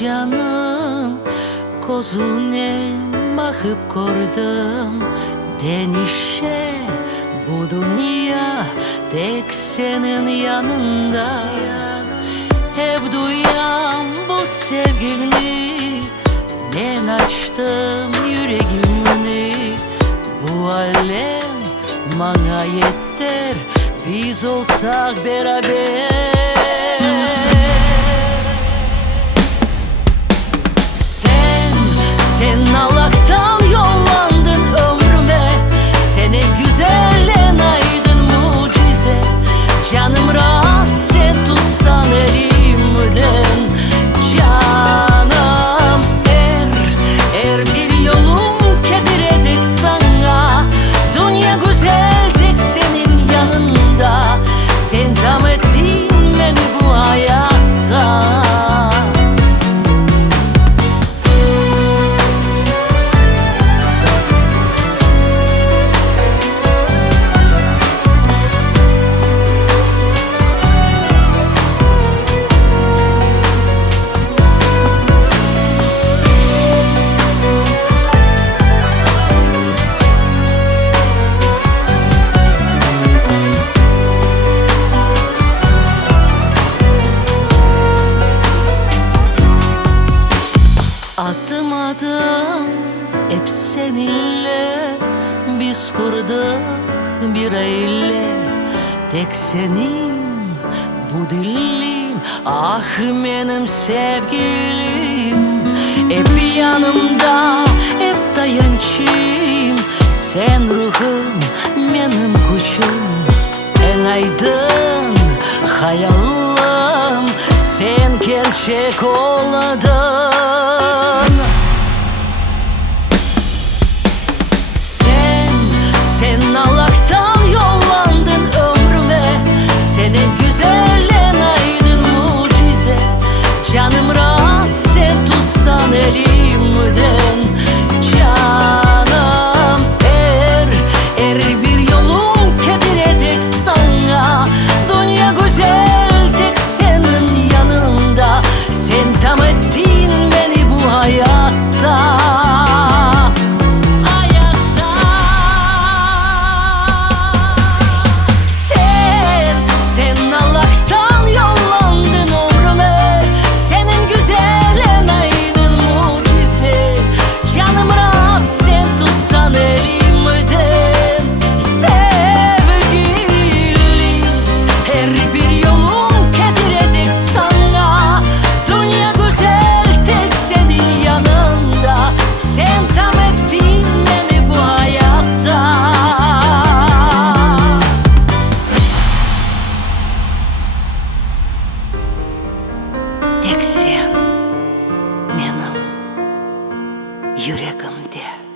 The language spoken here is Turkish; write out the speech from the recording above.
canım, gözüne bakıp gördüm. Denişe bu dünya tek senin yanında. Hep duyan bu sevgini, ben açtım yüreğimi. Bu alem bana yeter, biz olsak beraber. Sen Allah'tan yollandın ömrüme, seni güzel en aydın mucize. Canım rahat sen tutsan elimden. Canım er bir yolum kediredek sana. Dünya güzel tek senin yanında. Sen tam ettin beni bu hayatta. Adım adım hep seninle biz kurduk bir aile. Tek senin bu dilim, ah benim sevgilim. Hep yanımda, hep dayançım. Sen ruhum, benim gücüm. En aydın hayalim, sen gerçek oldun. Sen Allah'tan yollandın ömrüme, seni güzel en aydın mucize. Canım rahat sen tutsan elimden. Canım er bir yolum kediredek sana. Dünya güzel tek senin yanında. Sen tam ettin beni bu hayatta. Tek sen benim yüreğimde.